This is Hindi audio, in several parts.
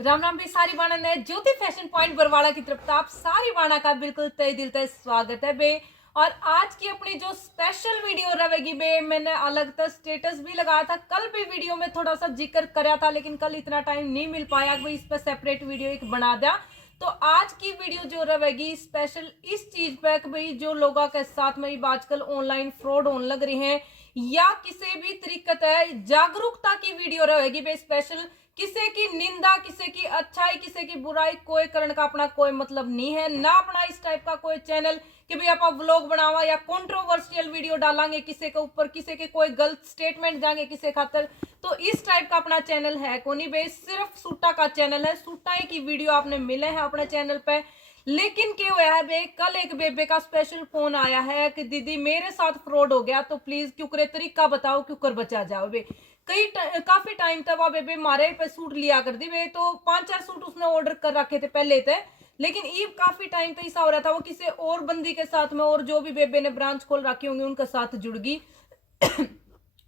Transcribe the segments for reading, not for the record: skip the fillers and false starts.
राम राम भी सारी बाणा ने ज्योति फैशन पॉइंट बरवाड़ा की तरफ आप सारी बाणा का बिल्कुल तय दिल तय स्वागत है बे। और आज की अपनी जो स्पेशल वीडियो रहेगी बे, मैंने अलग से स्टेटस भी लगाया था, कल भी वीडियो में थोड़ा सा जिक्र कराया था, लेकिन कल इतना टाइम नहीं मिल पाया कि भाई इस पर सेपरेट वीडियो एक बना दिया। तो आज की वीडियो जो रहेगी स्पेशल इस चीज पे कि भाई जो लोगों के साथ में आजकल ऑनलाइन फ्रॉड होने लग रहे हैं या किसी भी तरीके है जागरूकता की वीडियो रहेगी बे स्पेशल। किसी की निंदा, किसी की अच्छाई, किसी की बुराई कोई करने का अपना कोई मतलब नहीं है ना। अपना इस टाइप का कोई चैनल कि भाई आप व्लॉग बनावा या कंट्रोवर्शियल वीडियो डालेंगे किसी के ऊपर, किसी के कोई गलत स्टेटमेंट जाएंगे किसी खातर, तो इस टाइप का अपना चैनल है कोनी बे। सिर्फ सूटा का चैनल है, सूटा की वीडियो आपने मिले हैं अपने चैनल पे। लेकिन क्या हुआ है बे, कल एक बेबे का स्पेशल फोन आया है कि दीदी मेरे साथ फ्रॉड हो गया, तो प्लीज क्यों करे तरीका बताओ, क्यों कर बचा जाओ बे। काफी टाइम तक वह बेबे मारे पे सूट लिया कर दी बे, तो 5-4 सूट उसने ऑर्डर कर रखे थे पहले थे। लेकिन ईब काफी टाइम तक ऐसा हो रहा था वो किसी और बंदी के साथ में, और जो भी बेबे ने ब्रांच खोल रखी होंगी उनके साथ जुड़ गई।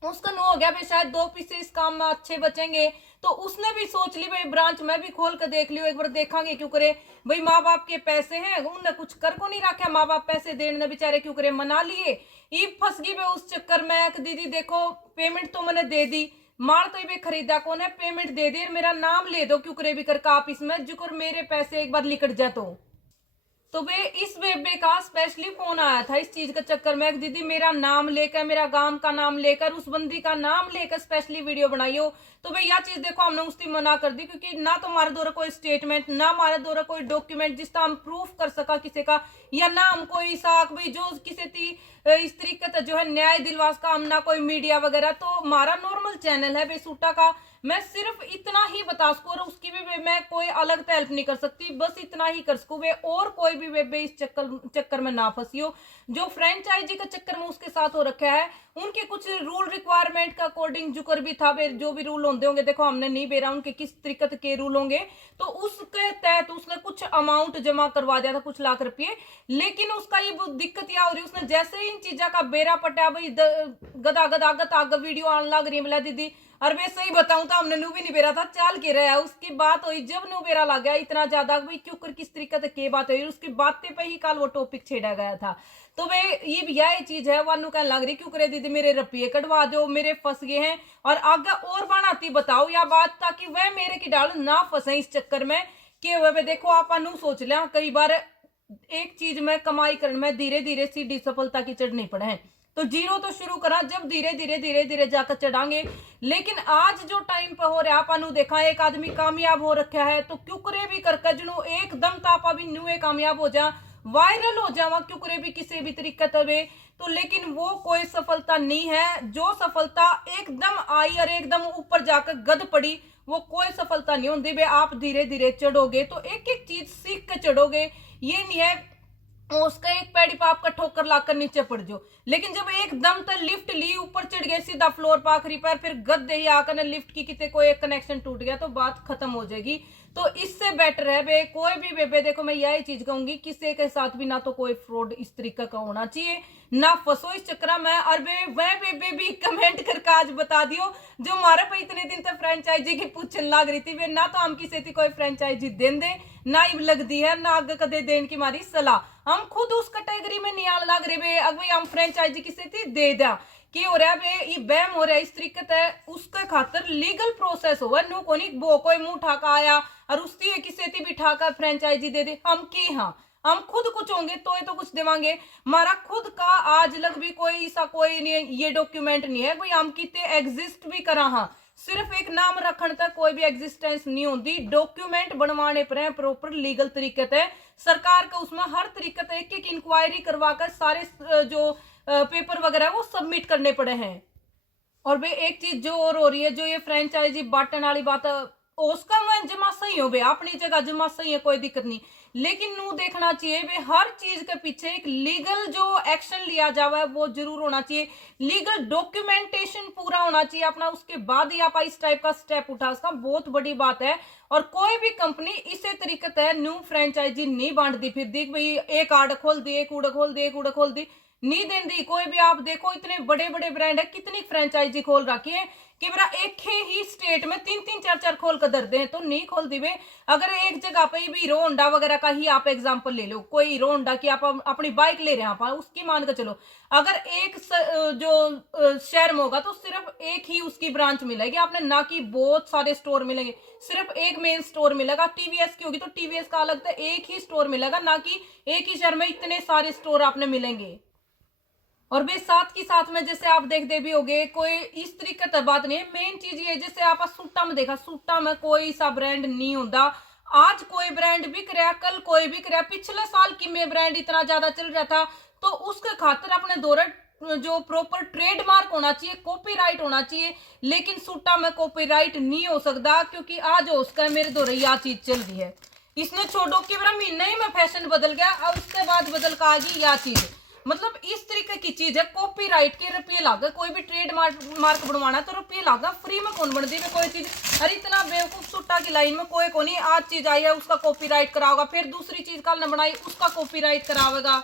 उसका नो हो गया भाई, शायद 2 पैसे इस काम में अच्छे बचेंगे, तो उसने भी सोच ली भाई ब्रांच में भी खोल कर देख लियो एक बार, देखांगे क्यों करे। भाई माँ बाप के पैसे हैं, उनने कुछ कर को नहीं रखा, माँ बाप पैसे देने बेचारे क्यों करे मना लिए। ये फंस गई भाई उस चक्कर में, दीदी देखो पेमेंट तो मैंने दे दी, माल तो ये खरीदा कौन है, पेमेंट दे दे, मेरा नाम ले दो क्यों करे भी करके आप इसमें जुकर मेरे पैसे एक बार लिकट जा। तो वे इस बेबे का स्पेशली फोन आया था इस चीज के चक्कर में, दीदी मेरा नाम लेकर, मेरा गांव का नाम लेकर, उस बंदी का नाम लेकर स्पेशली वीडियो बनाइयो। तो भाई यह चीज देखो हमने उसकी मना कर दी, क्योंकि ना तो हमारे द्वारा कोई स्टेटमेंट, ना हमारे द्वारा कोई डॉक्यूमेंट जिसका हम प्रूफ कर सका किसी का, या ना हम कोई साख भाई जो किसी थी इस तरीके से जो है न्याय दिलवास का, हम ना कोई मीडिया वगैरह। तो हमारा नॉर्मल चैनल है बेसूटा का, मैं सिर्फ इतना ही बता सकूं, और उसकी भी मैं कोई अलग हेल्प नहीं कर सकती, बस इतना ही कर सकूं वे, और कोई भी वे इस चक्कर में ना फंसियो। जो फ्रेंचाइजी का चक्कर में उसके साथ हो रखा है, उनके कुछ रूल रिक्वायरमेंट का अकॉर्डिंग जुकर भी था, जो भी रूल होंगे देखो हमने नहीं बेरा उनके किस तरीके के रूल होंगे, तो उसके तहत उसने कुछ अमाउंट जमा करवा दिया था, कुछ लाख रुपये। लेकिन उसका ये दिक्कत क्या हो रही है, उसने जैसे ही इन चीजा का बेरा पटा भाई गदा गदा गदा वीडियो आने लग रही है, बोला दीदी और मैं सही बताऊं तो हमने नू भी नहीं बेरा था, चाल के रहा। उसकी बात हुई जब नू बेरा लग गया इतना ज्यादा भाई क्यों कर किस तरीके से के बात हुई, उसकी बातें पे ही कल वो टॉपिक छेड़ा गया था। तो वे ये यह चीज है, वानू कहने लग रही क्यों करे दीदी मेरे रुपये कटवा दो, मेरे फंस गए हैं, और आगे और बनाती बताओ या बात, ताकि वह मेरे की डाल ना फंसे इस चक्कर में। के हुए देखो आप अनु सोच लिया कई बार एक चीज में कमाई करने में धीरे धीरे सीधी सफलता की चढ़नी पड़े हैं, तो जीरो तो शुरू करा, जब धीरे धीरे धीरे धीरे जाकर चढ़ांगे। लेकिन आज जो टाइम पे हो रहा है आपू देखा, एक आदमी कामयाब हो रखा है, तो क्यों करे भी करके जनू एकदम तापा भी नुए कामयाब हो जा, वायरल हो जावा क्यों करे भी किसी भी तरीके तवे। तो लेकिन वो कोई सफलता नहीं है, जो सफलता एकदम आई और एकदम ऊपर जाकर गद पड़ी वो कोई सफलता नहीं होती बे। आप धीरे धीरे चढ़ोगे तो एक एक चीज सीख के चढ़ोगे, ये नहीं है उसका एक पैडी पाप का ठोकर लाकर नीचे पड़ जाओ। लेकिन जब एकदम तक लिफ्ट ली ऊपर चढ़ गए सीधा फ्लोर पाखरी पर, फिर गद्दे ही आकर लिफ्ट की कितने कोई एक कनेक्शन टूट गया तो बात खत्म हो जाएगी। तो इससे बेटर है बे कोई भी बेबे, देखो मैं यही चीज कहूंगी किसी के साथ भी ना तो कोई फ्रॉड इस तरीके का होना चाहिए, ना फंसो इस चक्कर में। और वह बेबे भी कमेंट करके आज बता दियो जो हमारे पे इतने दिन तक फ्रेंचाइजी की पूछने लग रही थी, वे ना तो हम किसी थी कोई फ्रेंचाइजी दें दे, ना ही लगती है ना आगे कदे देने की हमारी सलाह। हम खुद उस कैटेगरी में नहीं आने लग रहे बे, अगर हम फ्रेंचाइजी किसी थी दे दिया कि हो रहा है ये बैम हो रहा है इस तरीके है, उसके खातर लीगल प्रोसेस हो नू को नहीं वो कोई मुंह ठाका आया और उसकी किसी थी भी ठाका फ्रेंचाइजी दे दे हम की। हाँ हम खुद कुछ होंगे तो ये तो कुछ देवांगे, हमारा खुद का आज लग भी कोई ऐसा कोई नहीं, ये डॉक्यूमेंट नहीं है भाई हम कितने एग्जिस्ट भी करा। हाँ सिर्फ एक नाम रखने तक कोई भी एग्जिस्टेंस नहीं होती, डॉक्यूमेंट बनवाने पर प्रॉपर लीगल तरीके से सरकार का उसमें हर तरीके से एक एक इंक्वायरी करवाकर सारे जो पेपर वगैरह वो सबमिट करने पड़े हैं। और भाई एक चीज जो और हो रही है, जो ये फ्रेंचाइजी बांटने वाली बात है उसका मैं जमा सही हो भाई, अपनी जगह जमा सही है कोई दिक्कत नहीं, लेकिन नू देखना चाहिए भाई हर चीज के पीछे एक लीगल जो एक्शन लिया जावा वो जरूर होना चाहिए, लीगल डॉक्यूमेंटेशन पूरा होना चाहिए अपना, उसके बाद ही आप इस टाइप का स्टेप उठा, उसका बहुत बड़ी बात है। और कोई भी कंपनी इसी तरीके से न्यू फ्रेंचाइजी नहीं बांट दी फिर दी भाई एक आड़ खोल दी, एक उड़ खोल दी, एक उड़ खोल दी, नहीं देंदी। कोई भी आप देखो, इतने बड़े बड़े ब्रांड है, कितनी फ्रेंचाइजी खोल रखी है कि मेरा एक ही स्टेट में 3-3 4-4 खोल कर दर दे, तो नहीं खोल दी वे। अगर एक जगह पे भी हीरो होंडा वगैरह का ही आप एग्जांपल ले लो, कोई हीरो होंडा की आप अपनी बाइक ले रहे हैं आप, उसकी मान कर चलो, अगर एक जो शहर में होगा तो सिर्फ एक ही उसकी ब्रांच मिलेगी आपने, ना कि बहुत सारे स्टोर मिलेंगे। सिर्फ एक मेन स्टोर मिलेगा। टीवीएस की होगी तो टीवीएस का अलग से एक ही स्टोर मिलेगा, ना कि एक ही शहर में इतने सारे स्टोर आपने मिलेंगे। और भी साथ की साथ में जैसे आप देखते भी होगे, कोई इस तरीके की बात नहीं है। मेन चीज ये, जैसे आप सूटा में देखा, सूटा में कोई सा ब्रांड नहीं होता। आज कोई ब्रांड बिक रहा, कल कोई बिक रहा। पिछले साल की में ब्रांड इतना ज्यादा चल रहा था, तो उसके खातिर अपने दौरे जो प्रॉपर ट्रेडमार्क होना चाहिए, कॉपीराइट होना चाहिए। लेकिन सूटा में कॉपीराइट नहीं हो सकता, क्योंकि आज हो उसका मेरे दौरे यह चीज चल रही है। इसने छोड़ो कि मेरा महीना ही में फैशन बदल गया और उसके बाद बदल का आ गई यह चीज। मतलब इस तरीके की चीज है। कॉपीराइट के रुपये लागे, कोई भी ट्रेड मार्क बनवाना तो रुपये लागा, फ्री में कौन बन दी कोई चीज। अरे इतना बेवकूफ सुट्टा की लाइन में कोई को नहीं। आज चीज आई है उसका कॉपीराइट कराओगा, फिर दूसरी चीज कल न बनाई उसका कॉपीराइट करावेगा।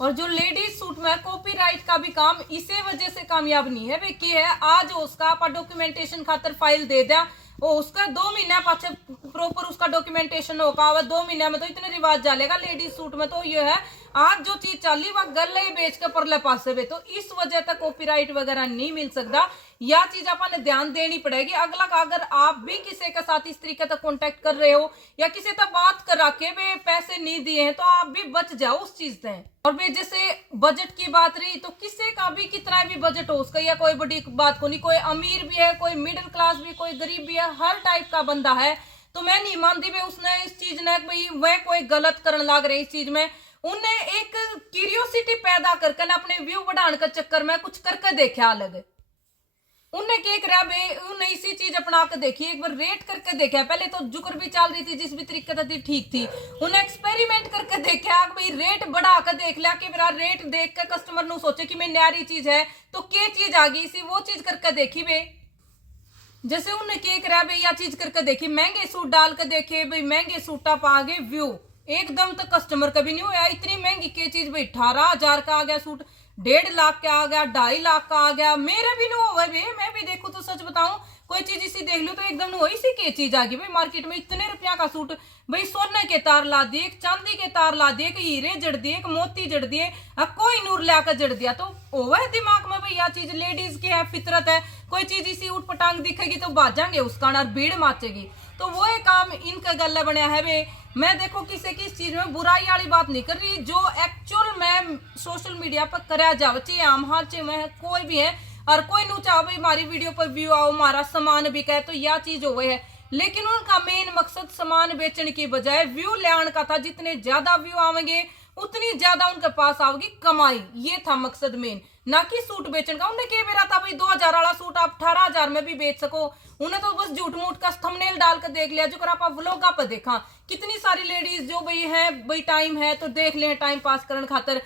और जो लेडीज सूट में कॉपीराइट का भी काम इसी वजह से कामयाब नहीं है वे, है आज उसका आप डॉक्यूमेंटेशन खातर फाइल दे दिया, वो उसका 2 महीने पाछे प्रॉपर उसका डॉक्यूमेंटेशन होगा, 2 महीने में तो इतने रिवाज डालेगा लेडीज सूट में। तो ये है आज जो चीज चली वह गले बेच के परले पासे में, तो इस वजह तक कॉपीराइट वगैरह नहीं मिल सकता। यह चीज अपन ध्यान देनी पड़ेगी। अगला अगर आप भी किसी के साथ इस तरीके तक कांटेक्ट कर रहे हो या किसी तक बात करा के वे पैसे नहीं दिए हैं, तो आप भी बच जाओ उस चीज से। और वे जैसे बजट की बात रही, तो किसी का भी कितना भी बजट हो उसका, या कोई बड़ी बात को नहीं, कोई अमीर भी है, कोई मिडिल क्लास भी, कोई गरीब भी है, हर टाइप का बंदा है। तो मैं नहीं मानती भाई उसने इस चीज ने भाई वह कोई गलत करने लग रही इस चीज में। उन्हें एक क्यूरियोसिटी पैदा करके ना अपने व्यू बढ़ाने के चक्कर में कुछ करके देखा अलग। उन्हें क्या करा बे, उन्हें इसी चीज अपना के देखी, एक बार रेट करके देखा। पहले तो जुकर भी चल रही थी जिस भी तरीके से ठीक थी, उन्हें एक्सपेरिमेंट करके देखा भाई रेट बढ़ा कर देख लिया कि मेरा रेट देख के कस्टमर नु सोचे कि मैं न्यारी चीज है तो क्या चीज आ गई इसी, वो चीज करके देखी बे। जैसे उन्हें क्या करा भाई यह चीज करके देखी, महंगे सूट डाल के देखे भाई, महंगे सूटा पा गए व्यू एकदम, तो कस्टमर कभी नहीं होया इतनी महंगी क्या चीज भाई, 18,000 का आ गया सूट, 1.5 लाख का आ गया, 2.5 लाख का आ गया। मेरे भी नहीं हुआ भाई, मैं भी देखूं तो सच बताऊं कोई चीज इसी देख लूं तो एकदम नहीं हुई इसी की चीज आ गई भाई। मार्केट में इतने रुपया का सूट भाई, सोने के तार ला दिए, चांदी के तार ला दिए, हीरे जड़ दिए, मोती जड़ दिए, कोई नूर लाकर जड़ दिया। तो वह दिमाग में भाई यह चीज लेडीज की है, फितरत है। कोई चीज इसी उठ पटांग दिखेगी तो बाजांगे उसका और भीड़ माचेगी। तो वो एक काम इनका गला बनया है वे। मैं देखो किसी की चीज में बुराई वाली बात नहीं कर रही, जो एक्चुअल में सोशल मीडिया पर कराया जावे, चाहे आम हाथ चाहे मैं कोई भी है, और कोई नु चाहे भाई हमारी वीडियो पर व्यू आओ, हमारा सामान बिके, तो यह चीज हो है। लेकिन उनका मेन मकसद सामान बेचने की बजाय व्यू लेने का था। जितने ज्यादा व्यू आवेंगे उतनी ज्यादा उनके पास आओगी कमाई, ये था मकसद मेन, ना कि सूट बेचने का। उन्हें क्या बेरा था भाई 2,000 वाला सूट आप 18,000 में भी बेच सको। उन्हें तो बस झूठ मूठ का थंबनेल डाल कर देख लिया, जो कर आप व्लॉग पर देखा कितनी सारी लेडीज जो भाई है भाई टाइम है तो देख ले, टाइम पास करने खातर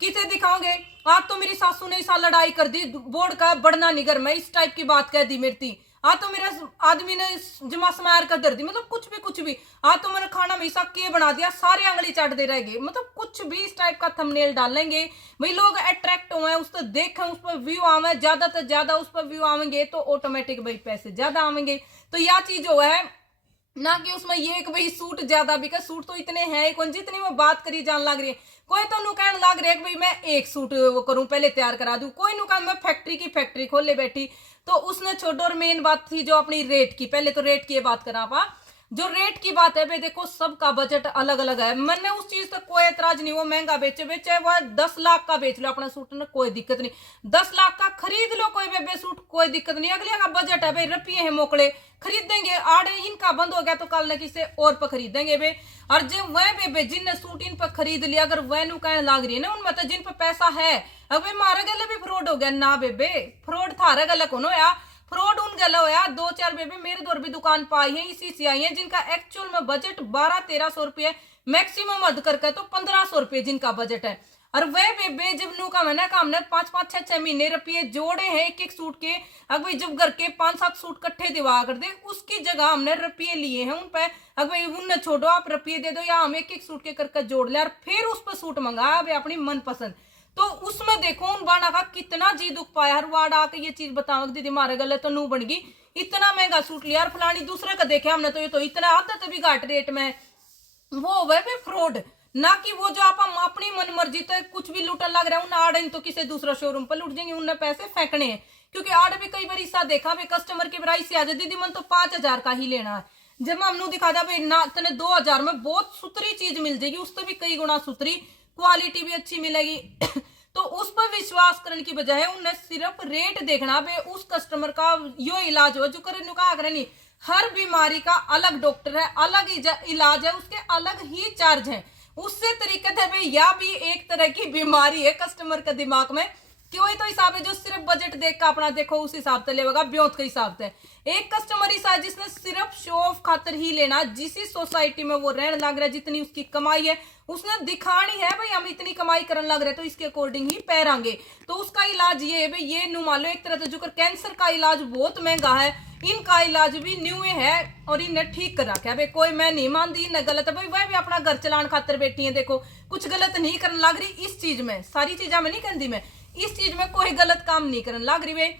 किसे दिखाओगे। आज तो मेरी सासू ने ऐसा लड़ाई कर दी बोर्ड का बढ़ना निगर में, इस टाइप की बात कह दी मेरी। आ तो मेरे आदमी ने जमा समार कर दर दी, मतलब कुछ भी। आ तो मैंने खाना हमेशा के बना दिया, सारे आंगली चाट दे रहेंगे, मतलब कुछ भी इस टाइप का थंबनेल डालेंगे भाई, लोग अट्रैक्ट हुए उस पर देखें, उस पर व्यू आवे, ज्यादा से ज्यादा उस पर व्यू आवेंगे तो ऑटोमेटिक भाई पैसे ज्यादा आवेंगे। तो यह चीज जो है ना कि उसमें ये कि भाई सूट ज्यादा बिका, सूट तो इतने हैं कौन, जितनी वो बात करी जान लग रही है। कोई तो नु कहने लग रहा है कि भाई मैं एक सूट वो करूं पहले तैयार करा दूं, कोई नु कह मैं फैक्ट्री की फैक्ट्री खोले बैठी। तो उसने छोड़ो, और मेन बात थी जो अपनी रेट की, पहले तो रेट की बात करा पा। जो रेट की बात है भाई देखो सबका बजट अलग अलग है। मैंने उस चीज तक कोई एतराज नहीं, वो महंगा बेचे वह 10 लाख का बेच लो अपना सूट, कोई दिक्कत नहीं, 10 लाख का खरीद लो कोई बेबे सूट, कोई दिक्कत नहीं। अगले का बजट है भाई, रुपये है मोकड़े, खरीदेंगे, आड़े इनका बंद हो गया तो कल न किसी और पर खरीदेंगे बे। और जब वह बेबे जिनने सूट इन पर खरीद लिया, अगर वह नु कहने लग रही है ना उनमें तो जिन पर पैसा है, अब मारे गले भी फ्रॉड हो गया ना बेबे, फ्रॉड थारे गले कौन होया, फ्रॉड उन गला होया। 2-4 बेबे मेरे दौर भी दुकान पाई है इसी से आई है, जिनका एक्चुअल में बजट 1200-1300 रुपये मैक्सिमम हद करके तो 1500 रुपये जिनका बजट है। और वह बेबे जब नू का मैंने काम ने 5-5, 6-6 महीने रुपये जोड़े हैं एक सूट के, अब भाई जब घर के 5-7 सूट कट्ठे दिवा कर दे, उसकी जगह हमने रुपये लिए हैं उन पे। अब भाई उनने छोड़ो, आप रुपये दे दो या हम एक सूट के करके जोड़ ले और फिर उस पर सूट मंगा अपनी मनपसंद। तो उसमें देखो उन बाना का कितना जी दुख पाया, हर वार्ड आके ये चीज बताओ दीदी मारे गले तो नू बन गई, इतना महंगा सूट लिया और फलानी दूसरे का देखे हमने तो ये तो इतना आधा तभी घाट रेट में वो वे फ्रॉड, ना कि वो जो आप अपनी मन मर्जी तो कुछ भी लूटन लग रहा है। उन्हें आड़े तो किसी दूसरा शोरूम पर लूट जाएंगे, उन्हें पैसे फेंकने हैं। क्योंकि आड़ भी कई बार ऐसा देखा भाई कस्टमर की प्राइस से आ जाए दीदी मन तो 5,000 का ही लेना है, जब हमने दिखा था भाई ना तने 2,000 में बहुत सुथरी चीज मिल जाएगी, उससे भी कई गुना सुथरी, क्वालिटी भी अच्छी मिलेगी। तो उस पर विश्वास करने की बजाय उन्हें सिर्फ रेट देखना भाई उस कस्टमर का यो इलाज हो जो करे नुका करे नहीं। हर बीमारी का अलग डॉक्टर है, अलग इलाज है, उसके अलग ही चार्ज है। उससे तरीके थे भाई या भी एक तरह की बीमारी है कस्टमर के दिमाग में, कोई तो हिसाब है जो सिर्फ बजट देख का अपना देखो उस हिसाब से लेगा, ब्योत के हिसाब से। एक कस्टमर ही है जिसने सिर्फ शो ऑफ खातर ही लेना, जिस सोसाइटी में वो रहने लग रहा है, जितनी उसकी कमाई है उसने दिखानी है भाई हम इतनी कमाई करने लग रहे तो इसके अकॉर्डिंग ही पैरांगे। तो उसका इलाज ये है भाई, ये नु मान लो एक तरह से जो कैंसर का इलाज बहुत महंगा है, इनका इलाज भी न्यू है और इन्हें ठीक कर रखा है भाई। कोई मैं नहीं मानती इन्हें गलत है भाई, वह भी अपना घर चलाने खातर बैठी है, देखो कुछ गलत नहीं करने लग रही इस चीज में, सारी चीजा में नहीं कहती मैं, इस चीज में कोई गलत काम नहीं करने लग रही वे।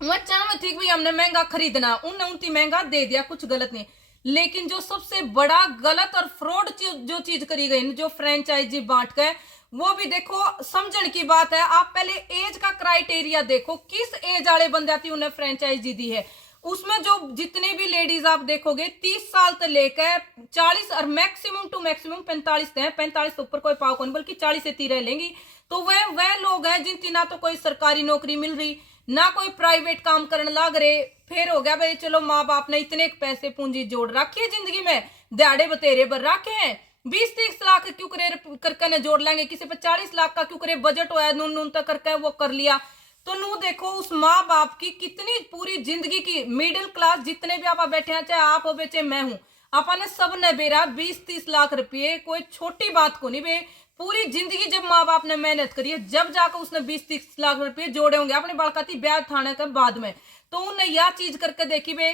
मैं चाह थी भाई हमने महंगा खरीदना, उनने उनती महंगा दे दिया, कुछ गलत नहीं। लेकिन जो सबसे बड़ा गलत और फ्रॉड जो चीज करी गई जो फ्रेंचाइजी बांट के, वो भी देखो समझने की बात है। आप पहले एज का क्राइटेरिया देखो, किस एज वाले बंदे आती उन्हें फ्रेंचाइजी दी है। उसमें जो जितने भी लेडीज आप देखोगे 30 साल से लेकर 40 और मैक्सिमम टू मैक्सिमम 45 है, 45 ऊपर कोई पाव कौन बल्कि 40 से 30 लेंगी। तो वह लोग हैं जिनकी ना तो कोई सरकारी नौकरी मिल रही ना कोई प्राइवेट काम करने लग रहे। फिर हो गया भाई चलो माँ बाप ने इतने पैसे पूंजी जोड़ रखी है जिंदगी में, दिहाड़े बतेरे भर रखे हैं, 20-30 लाख क्यों करे करके ने जोड़ लेंगे, किसी पे 40 लाख का क्यों करे बजट होया नून नून तक करके वो कर लिया। तो नू देखो उस माँ बाप की कितनी पूरी जिंदगी की, मिडिल क्लास जितने भी आप बैठे हैं, चाहे आप हो चाहे मैं हूं, आपने सब ने बेरा 20-30 लाख रुपये कोई छोटी बात को नहीं बे। पूरी जिंदगी जब माँ बाप ने मेहनत करी है, जब जाकर उसने 20-30 लाख रुपए जोड़े होंगे अपने बालकाती ब्याज थाने के बाद में, तो उन्हें यह चीज करके देखी बे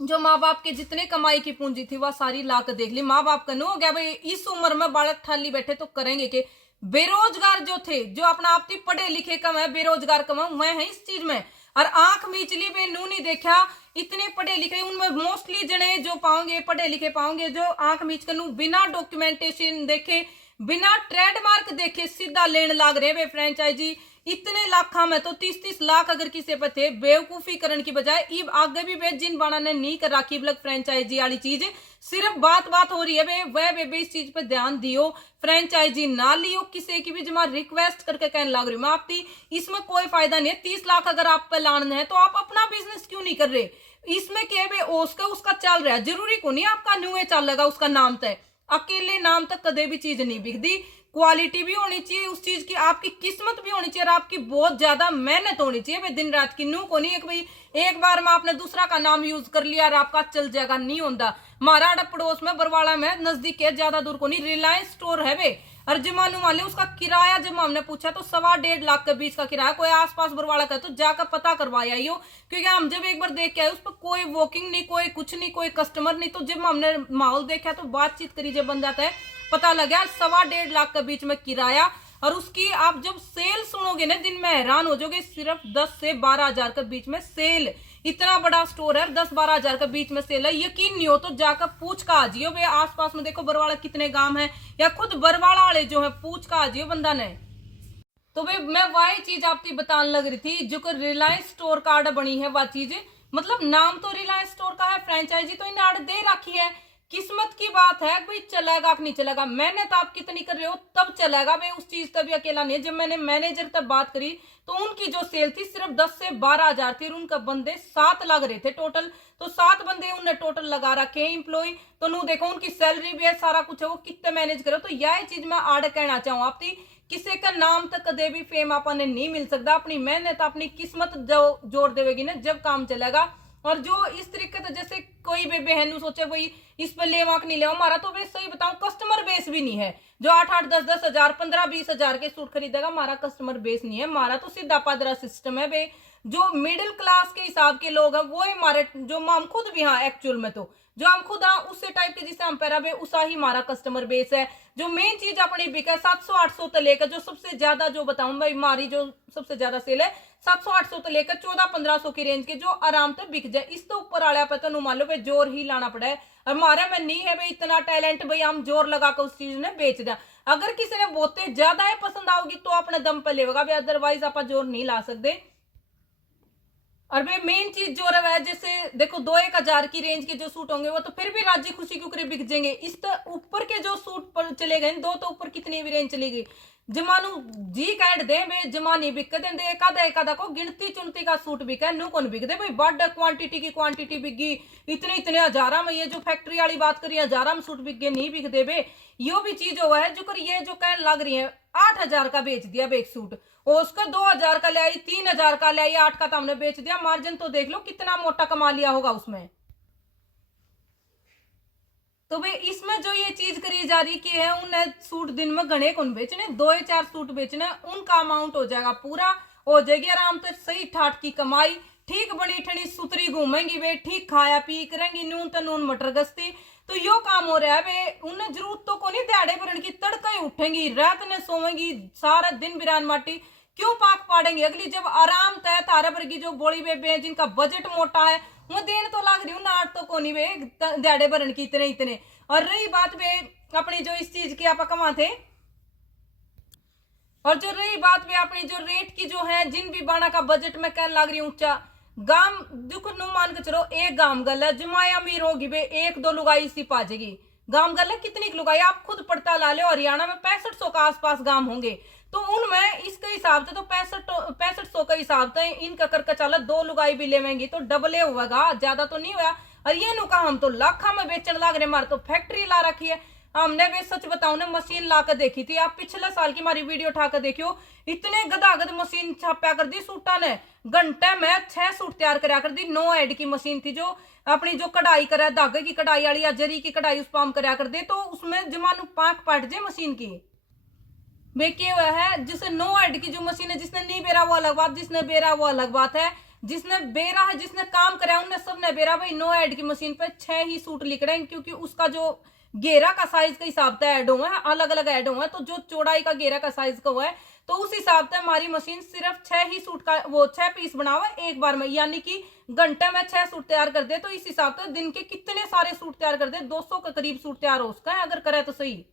जो माँ बाप के जितने कमाई की पूंजी थी वह सारी ला कर देख ली। माँ बाप का नो हो गया भाई इस उम्र में बालक ठाली बैठे तो करेंगे कि बेरोजगार जो थे, जो अपना आप पढ़े लिखे कम है बेरोजगार कम है, मैं है इस चीज में। और आंख मीचली बे नू नहीं देखा इतने पढ़े लिखे, उनमें मोस्टली जने जो पाओगे पढ़े लिखे पाओगे जो आंख मीच कर बिना डॉक्यूमेंटेशन देखे बिना ट्रेडमार्क देखे सीधा लेने लग रहे वे फ्रेंचाइजी। इतने लाखा में तो 30-30 लाख अगर किसी पे थे, बेवकूफी करने की बजाय इब आगे भी वे जिन बाना ने नहीं कर रखी ब्लक फ्रेंचाइजी वाली चीज, सिर्फ बात हो रही है वे वह वे इस चीज पे ध्यान दियो, फ्रेंचाइजी ना लियो किसी की भी। जमा रिक्वेस्ट करके कहने लग रही हूँ मैं आपकी, इसमें कोई फायदा नहीं है। 30 लाख अगर आप पे लाना है तो आप अपना बिजनेस क्यों नहीं कर रहे? इसमें क्या है उसका चल रहा है, जरूरी को नहीं आपका न्यू चल लगा उसका नाम तय, अकेले नाम तक कदे भी चीज नहीं बिकती। क्वालिटी भी होनी चाहिए उस चीज की, आपकी किस्मत भी होनी चाहिए और आपकी बहुत ज्यादा मेहनत होनी चाहिए भाई, दिन रात की। नू को नहीं भाई एक बार में आपने दूसरा का नाम यूज कर लिया और आपका चल जाएगा, नहीं होता। हमारा पड़ोस में बरवाड़ा में नजदीक है, ज्यादा दूर को नहीं, रिलायंस स्टोर है वे, और जमानू वाले उसका किराया जब हमने पूछा तो 1.25 लाख के बीच का किराया। कोई आसपास बरवाड़ा का तो जाकर पता करवाया ही हो, क्योंकि हम जब एक बार देख के आए उस पर कोई वॉकिंग नहीं, कोई कुछ नहीं, कोई कस्टमर नहीं। तो जब हमने माहौल देखा तो बातचीत करी जब बन जाता है पता लगा 1.25 लाख के बीच में किराया। और उसकी आप जब सेल सुनोगे ना दिन में हैरान हो जाओगे, सिर्फ 10 से 12 हजार के बीच में सेल, इतना बड़ा स्टोर है 10-12 हजार के बीच में सेल है। यकीन नहीं हो तो जाकर पूछ का आजियो भाई, आसपास में देखो बरवाड़ा कितने गांव है, या खुद बरवाड़ा वाले जो है पूछ का आजियो बंदा ने। तो भाई मैं वही चीज आपकी बताने लग रही थी जो रिलायंस स्टोर कार्ड बनी है वह चीज, मतलब नाम तो रिलायंस स्टोर का है, फ्रेंचाइजी तो इन्हें आड़ दे रखी है। किस्मत की बात है भाई, चलेगा कि नहीं चलेगा, मेहनत आप कितनी कर रहे हो तब चलेगा भाई। उस चीज तभी अकेला नहीं है। जब मैंने मैनेजर तब बात करी तो उनकी जो सेल थी सिर्फ 10 से 12 हजार थी और उनका बंदे 7 लग रहे थे टोटल। तो 7 बंदे उन्हें टोटल लगा रखे हैं एम्प्लॉय। तो नू देखो उनकी सैलरी भी है, सारा कुछ है, वो कितने मैनेज करो। तो यह चीज मैं आड़ कहना चाहूँ आपकी, किसी का नाम तक कदे भी फेम आपने नहीं मिल सकता, अपनी मेहनत अपनी किस्मत जो जोड़ देगी ना जब काम चलेगा। और जो इस तरीके से जैसे कोई भी बहन सोचे भाई इस पे ले नहीं ले, हमारा तो बेस सही बताऊं कस्टमर बेस भी नहीं है जो 8-8 10-10 हजार 15-20 हजार के सूट खरीदेगा। हमारा कस्टमर बेस नहीं है, हमारा तो सीधा पादरा सिस्टम है भाई। जो मिडिल क्लास के हिसाब के लोग हैं वो हमारे जो हम खुद भी हाँ एक्चुअल में तो जो हम खुद हाँ उसी टाइप के जिसे हम पहरा बे उसा ही हमारा कस्टमर बेस है। जो मेन चीज अपनी बिके 700-800 तो लेकर जो सबसे ज्यादा जो बताऊं भाई हमारी जो सबसे ज्यादा सेल है 700-800 तो लेकर 1400-1500 की रेंज के जो आराम से बिक जाए। इस तो ऊपर आया पे तो मान लो भाई जोर ही लाना पड़ा है। हमारा में नहीं है भाई इतना टैलेंट भाई हम जोर लगा कर उस चीज ने बेच दें। अगर किसी ने बहुत ज्यादा है पसंद आओगी तो अपने दम पर लेगा भाई, अदरवाइज आप जोर नहीं ला सकते। और भाई मेन चीज जो रहा है जैसे देखो 2-1 हजार की रेंज के जो सूट होंगे वो तो फिर भी राजी खुशी क्यों करे बिक जाएंगे। इस तो ऊपर के जो सूट पर चले गए दो तो ऊपर कितनी भी रेंज चलेगी जमानू जी कैट दे बे जमानी बिक दे एक आधा को गिनती चुनती का सूट बिका नु कौन बिक दे भाई बड़ क्वांटिटी की क्वांटिटी बिकी इतने इतने हजारा में। ये जो फैक्ट्री वाली बात करी हजारा में सूट बिक गए नहीं बिक दे बे। यो भी चीज हुआ है जो कर ये जो कहने लग रही है 8 हजार का बेच दिया एक सूट और उसका 2 हजार का ले आई 3 हजार का ले आई 8 का तो हमने बेच दिया। मार्जिन तो देख लो कितना मोटा कमा लिया होगा उसमें। तो भाई इसमें जो ये चीज करी जा रही कि है उन्हें सूट दिन में गणे कौन बेचने 2 या 4 सूट बेचने उनका अमाउंट हो जाएगा पूरा हो जाएगी आराम से सही ठाट की कमाई। ठीक बनी ठनी सुतरी घूमेंगी वे ठीक खाया पी करेंगी नून तो नून मटर गश्ती तो यो काम हो रहा है वे उन्हें जरूरत तो को नहीं दिहाड़े भरन की तड़का ही उठेंगी रात ने सोवेंगी सारा दिन बिरान माटी क्यों पाक पाड़ेंगे। अगली जब आराम तय तारे भर की जो बोली बेबे जिनका बजट मोटा है वो देन तो लाग रही हूँ ना आठ तो को नहीं वे दिहाड़े भरन की इतने इतने। और रही बात वे अपनी जो इस चीज की आप कमा थे और जो रही बात वे अपनी जो रेट की जो है जिन भी बाना का बजट में कहने लग रही ऊंचा गाम दुख नु मान के चलो एक गाम गल है जुमाया अमीर होगी वे 1-2 लुगाई सी पाजेगी। गाम गल है कितनी लुगाई आप खुद पड़ता ला लो हरियाणा में 6500 का आसपास गांव होंगे तो उनमें इसके हिसाब से तो 6500 का हिसाब से इनका करके चला 2 लुगाई भी लेवेंगी तो डबले होगा ज्यादा तो नहीं हुआ। और ये नु कहा हम तो लाखा में बेचने लग रहे हमारे तो फैक्ट्री ला रखी है। हमने वे सच बताऊ ने मशीन ला कर देखी थी आप पिछले साल की हमारी वीडियो उठा कर देखियो इतने गदागद मशीन छापा कर दी सूटा ने घंटे में 6 सूट तैयार करा कर दी। 9 हेड की मशीन थी जो अपनी जो कढ़ाई करे धागे की कढ़ाई वाली या जरी की कढ़ाई उस पाम करा कर दे तो उसमें जमानू पाक पाट जाए मशीन की वे क्या हुआ है जिसे 9 हेड की जो मशीन है जिसने नहीं बेरा वो अलग बात जिसने बेरा वो अलग बात है। जिसने बेरा है जिसने काम करा उनने सबने बेरा भाई 9 हेड की मशीन पे 6 ही सूट लिख रहे हैं क्योंकि उसका जो घेरा का साइज का हिसाब से ऐड हुआ है अलग अलग ऐड हुआ है तो जो चौड़ाई का घेरा का साइज का हुआ है तो उस हिसाब से हमारी मशीन सिर्फ 6 ही सूट का वो 6 पीस बना हुआ है एक बार में यानी कि घंटे में 6 सूट तैयार कर दे तो इस हिसाब से दिन के कितने सारे सूट तैयार कर दे 200 के करीब सूट तैयार हो उसका है अगर करे तो सही।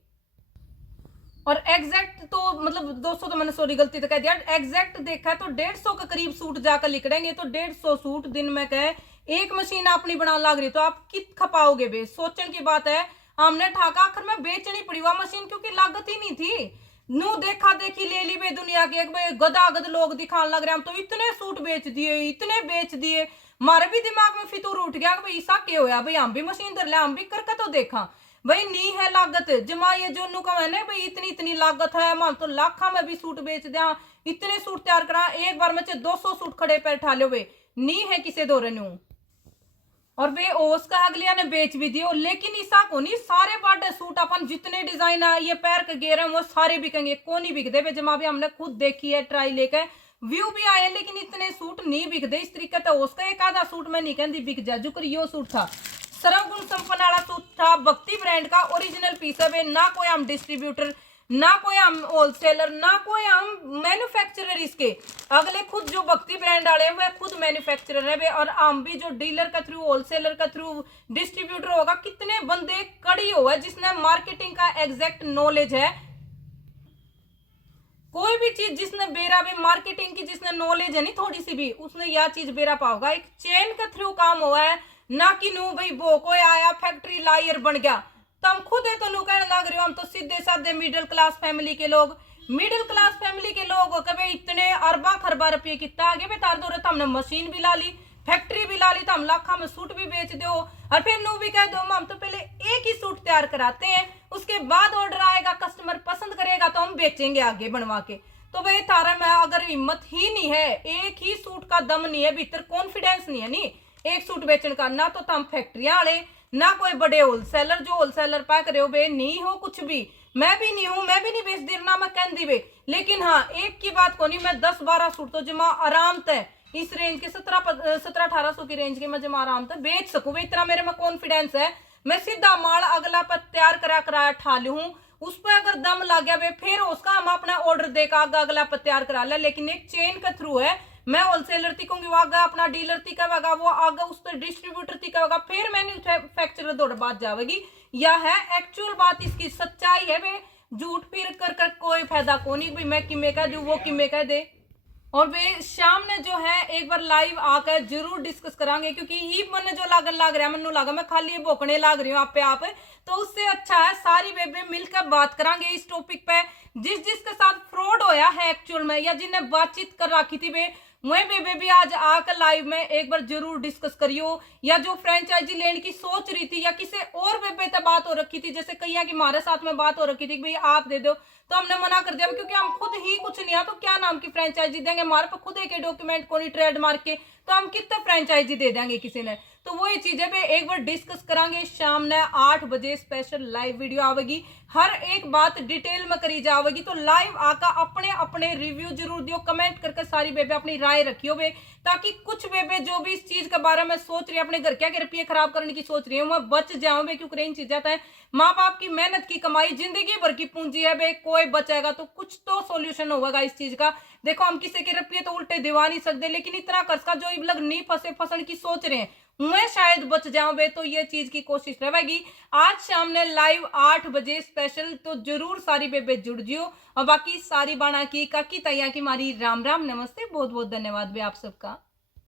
और एग्जैक्ट तो मतलब 200 तो मैंने सॉरी गलती से कह दिया एग्जैक्ट देखा है तो 150 के करीब सूट जाकर लिख देंगे तो 150 सूट दिन में कहे एक मशीन अपनी बना लग रही तो आप कित खपाओगे बे सोचने की बात है। हमने ठाका आखिर में बेचनी पड़ी वह मशीन क्योंकि लागत ही नहीं थी नू देखा देखी ले ली बे दुनिया के एक बे गदागद लोग दिखाने लग रहे हम तो इतने सूट बेच दिए इतने बेच दिए हमारे भी दिमाग में फितूर उठ गया भाई ऐसा क्या होया भाई हम भी मशीन धर ले हम भी करके तो देखा भाई नहीं है लागत जमा ये जो नु का मैंने भाई इतनी इतनी लागत है हम तो लाखा में भी सूट बेच दिया इतने सूट तैयार करा एक बार में 200 सूट खड़े पैर ठा लो वे नहीं है किसे दो रहे और वे उसका अगलिया ने बेच भी दियो लेकिन ईसा को नहीं सारे बाटे सूट अपन जितने डिजाइन है ये पैर के घेरे वो सारे बिकेंगे को नहीं बिकते वे जमा भी हमने खुद देखी है ट्राई लेकर व्यू भी आए लेकिन इतने सूट नहीं बिकते इस तरीके तो उसका एक आधा सूट में नहीं कहती बिक जाए जो यो सूट था सर्वगुण संपन्न वाला सूट था भक्ति ब्रांड का ओरिजिनल पीस है ना कोई हम डिस्ट्रीब्यूटर ना कोई हम होलसेलर ना कोई हम मैन्युफैक्चरर इसके अगले खुद जो भक्ति ब्रांड वाले हैं वह खुद मैन्युफैक्चरर है और हम भी जो डीलर का थ्रू होलसेलर का थ्रू डिस्ट्रीब्यूटर होगा कितने बंदे कड़ी हुआ जिसने मार्केटिंग का एग्जैक्ट नॉलेज है। कोई भी चीज जिसने बेरा भी मार्केटिंग की जिसने नॉलेज है नहीं थोड़ी सी भी उसने यह चीज बेरा पाओगा एक चेन के थ्रू काम हुआ है ना कि नू भाई वो कोई आया फैक्ट्री लायर बन गया तुम खुद है तो नु कहने लग रहे हो हम तो सीधे साधे मिडिल क्लास फैमिली के लोग कभी इतने अरबा खरबा रुपये कितना आगे बता दो रहे तो हमने मशीन भी ला ली फैक्ट्री भी ला ली तो हम लाखा में सूट भी बेच दो और फिर नू भी कह दो हम तो पहले एक ही सूट तैयार कराते हैं उसके बाद ऑर्डर आएगा कस्टमर पसंद करेगा तो हम बेचेंगे आगे बनवा के। तो भाई तारा में अगर हिम्मत ही नहीं है एक ही सूट का दम नहीं है भीतर कॉन्फिडेंस नहीं है नहीं एक सूट बेचने का ना तो हम फैक्ट्रियां वाले ना कोई बड़े होलसेलर जो होलसेलर पैक रहे हो बे नहीं हो कुछ भी मैं भी नहीं हूं मैं भी नहीं बेच देना मैं कहती वे लेकिन हाँ एक की बात को नहीं मैं 10-12 सूट तो जमा आराम तय इस रेंज के 17-1800 की रेंज के मैं जमा आराम से बेच सकूं भाई, इतना मेरे में कॉन्फिडेंस है। मैं सीधा माल अगला पर तैयार कराया ठा लू हूं, उस पर अगर दम लग गया भाई फिर उसका हम अपना ऑर्डर देकर आगे अगला पर तैयार करा ले। लेकिन एक चेन के थ्रू है, मैं होलसेलर तिकूंगी, वो आगे अपना डीलर तिकावेगा, वो आगे उस पर डिस्ट्रीब्यूटर तिकावेगा, फिर मैन्युफैक्चरर दौड़ बात जाएगी। यह है एक्चुअल बात, इसकी सच्चाई है भाई। झूठ फिर कर कोई फायदा को नहीं भाई, मैं किमे कह दू वो किमे कह दे। और वे शाम ने जो है एक बार लाइव आकर जरूर डिस्कस करांगे, क्योंकि ये मन जो लागन लाग रहा है, मनु लगा मैं खाली भोकने लाग रही हूँ आप तो उससे अच्छा है सारी बेबे मिलकर बात करांगे इस टॉपिक पे। जिसके साथ फ्रॉड होया है एक्चुअल में, या जिन्हें बातचीत कर रखी थी वे, मैं बेबे भी आज आकर लाइव में एक बार जरूर डिस्कस करियो। या जो फ्रेंचाइजी लेने की सोच रही थी, या किसी और बेबे से बात हो रखी थी, जैसे कहीं की हमारे साथ में बात हो रखी थी भाई आप दे दो, तो हमने मना कर दिया क्योंकि हम खुद ही कुछ नहीं है, तो क्या नाम की फ्रेंचाइजी देंगे, हमारे पे खुद एक डॉक्यूमेंट को नहीं ट्रेडमार्क के, तो हम कितने फ्रेंचाइजी दे देंगे किसी ने। तो वही चीजें भी एक बार डिस्कस करांगे। शाम ने 8 बजे स्पेशल लाइव वीडियो आवेगी, हर एक बात डिटेल में करी जाएगी। तो लाइव आकर अपने अपने रिव्यू जरूर दियो, कमेंट करके सारी बेबे अपनी राय रखियो बे, ताकि कुछ बेबे जो भी इस चीज के बारे में सोच रही है, अपने घर क्या के रुपये खराब करने की सोच रही है, मैं बच जाऊं बे। क्योंकि इन चीजें है माँ बाप की मेहनत की कमाई, जिंदगी भर की पूंजी है बे, कोई बचेगा तो कुछ तो सोल्यूशन होगा इस चीज का। देखो हम किसी के रुपये तो उल्टे दिवा नहीं सकते, लेकिन इतना कर्ज का जो लग नहीं फंसण की सोच रहे हैं, मैं शायद बच जाऊं बे, तो ये चीज की कोशिश रहेगी। आज शाम ने लाइव 8 बजे स्पेशल, तो जरूर सारी बेबे जुड़ जियो। और बाकी सारी बाणा की काकी तैया की मारी राम राम नमस्ते, बहुत बहुत धन्यवाद बे आप सबका।